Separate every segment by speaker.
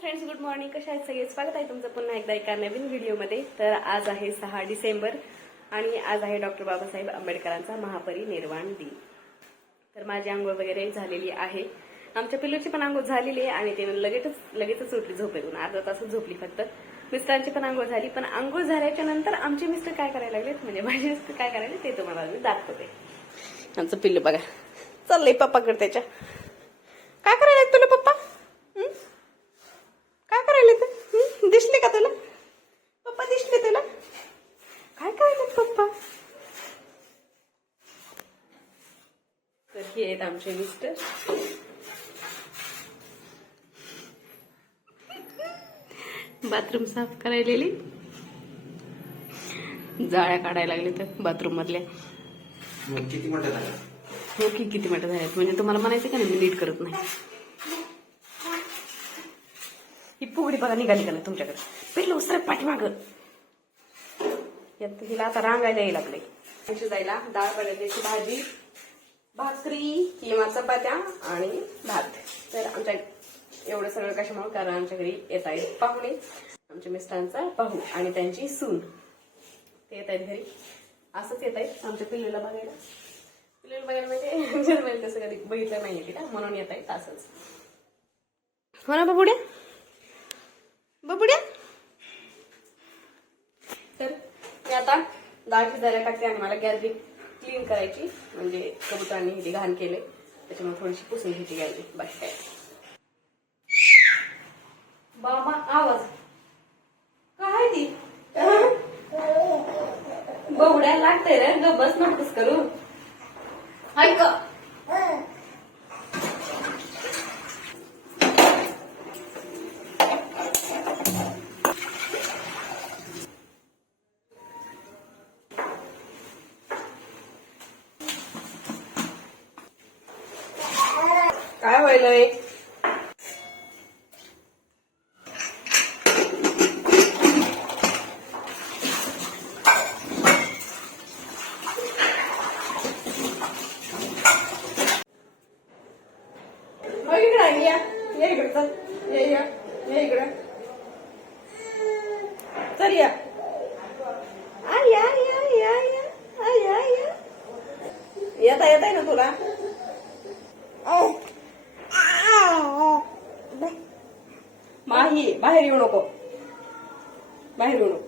Speaker 1: Friends good morning कशा आहेत सगळे? स्वागत आहे तुमचं पुन्हा एकदा एका नवीन व्हिडिओमध्ये. तर आज आहे सहा डिसेंबर आणि आज आहे डॉक्टर बाबासाहेब आंबेडकरांचा महापरिनिर्वाण दिन. तर माझी आंघोळ वगैरे झालेली आहे. आमच्या पिल्लूची पण आंघोळ झालेली आहे आणि ते लगेचच लगेचच उठली झोपेतून. अर्धा तासच झोपली फक्त. मिस्टरांची पण आंघोळ झाली पण आंघोळ झाल्याच्यानंतर आमचे मिस्टर काय करायला लागलेत? म्हणजे माझे मिस्टर काय करायला ते तुम्हाला मी दाखवते. आमचं पिल्लू बघा. चाललंय पप्पाकडे त्याच्या. काय करायला तुला पप्पा? काय करायला ते? दिसले का तुला? पप्पा दिसले तुला? काय करायला पप्पा? तर हे आहेत आमचे मिस्टर बाथरूम साफ करायलेली. जाळ्या काढायला लागले तर बाथरूम मधल्या.
Speaker 2: मग किती मोठं झालं
Speaker 1: हो की किती मिनिटं झाल्यात? म्हणजे तुम्हाला म्हणायचं का नाही मी नीट करत नाही. ही बघा निघाली का नाही तुमच्याकडे? पहिलं सर पाठीमाग. यात हिला आता रांगायला यायला लागले शिजायला डाळ बटाट्याची भाजी भाकरी किंवा चपात्या आणि भात. तर आमच्या एवढं सगळं कशामुळे? कारण आमच्या घरी येत आहेत पाहुणे. आमच्या मिस्टरांचा पाहू आणि त्यांची सून. ते येत आहेत घरी. असंच येत आहेत आमच्या पिल्लूला बघायला. पिल्लूला बघायला म्हणजे जन्मेल तसं कधी बघितलं नाहीये तिला. म्हणून येत आहेत असंच. हो ना बाबुड्या बबुड्या? तर मी आता डाळ शिजायला टाकते आणि मला गॅलरी क्लीन करायची. म्हणजे कबुतरांनी हे घाण केले त्याच्यामुळे थोडीशी पुसून घ्यायची गॅलरी. बाकी काय? बाबा आवाज. काय ती? बबड्या लागतंय रे. ग बस नकोस करू ऐक. काय व्हायलंय हो इकडं आहे, या या इकडं चल या या या इकडं चल या आ, या या या या आ, या या येता येत आहे ना तुला? माही बाहेर येऊ नको. बाहेर येऊ नको.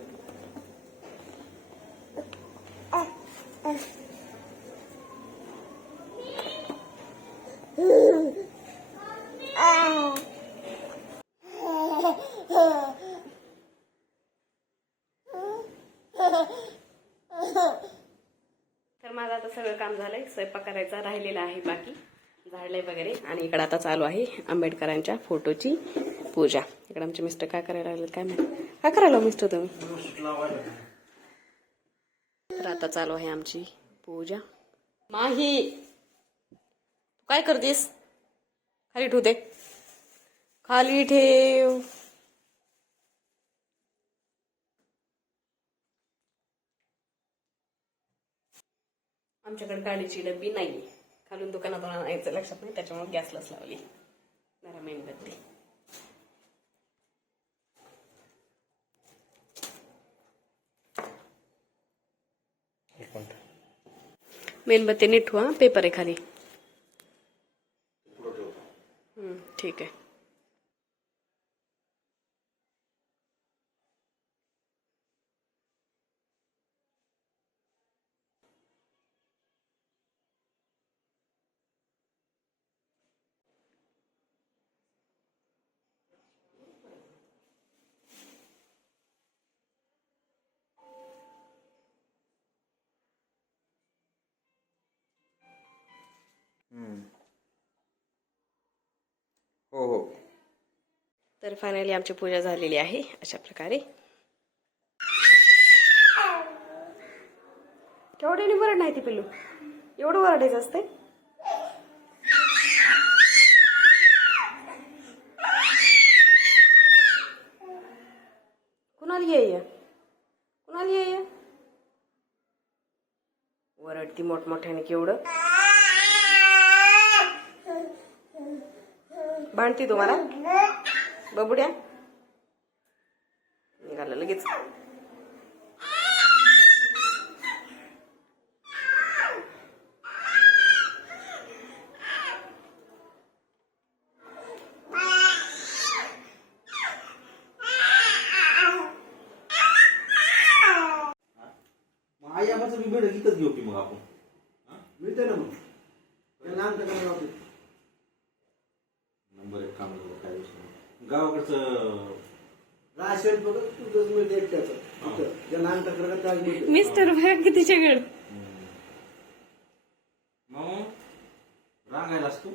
Speaker 1: तर माझं आता सगळं काम झालंय. स्वयंपाक करायचा राहिलेला आहे बाकी. झाडलंय वगैरे. आणि इकडे आता चालू आहे आंबेडकरांच्या फोटोची पूजा. इकडे आमचे मिस्टर काय करायला लागले काय माहिती? काय करायला मिस्टर तुम्ही? तर आता चालू आहे आमची पूजा. माही काय करतेस? खाली ठेवते दे खाली ठेव. आमच्याकडे गाडीची डब्बी नाही खालून दुकानातून आणायचं लक्षात नाही? त्याच्यामुळे गॅसलाच लावली. जरा मेणबत्ती मेणबत्ती नीट ठेवा पेपर आहे खाली. ठीक आहे.
Speaker 2: हो हो.
Speaker 1: तर फायनली आमची पूजा झालेली आहे अशा प्रकारे. केवढ्याने वरड नाही ती पिल्लू? एवढं वरडायचं असते कुणाला ये कुणाला ये वरडती मोठमोठ्याने केवढं? भांडती तुम्हाला बबुड्या. निघालं लगेच.
Speaker 3: आई आबाचं मी भेट इथंच घेऊ की मग आपण.
Speaker 4: मिळते ना मग? त्याला अंत करायला लावते
Speaker 3: नंबर एक काम झालं काय विषय नाही. गावाकडचं
Speaker 4: राशन बघत तुझंच मिळते एकट्याचं तिथं मिळते
Speaker 1: मिस्टर बघा किती सगळं
Speaker 3: मग? रांगायला असतो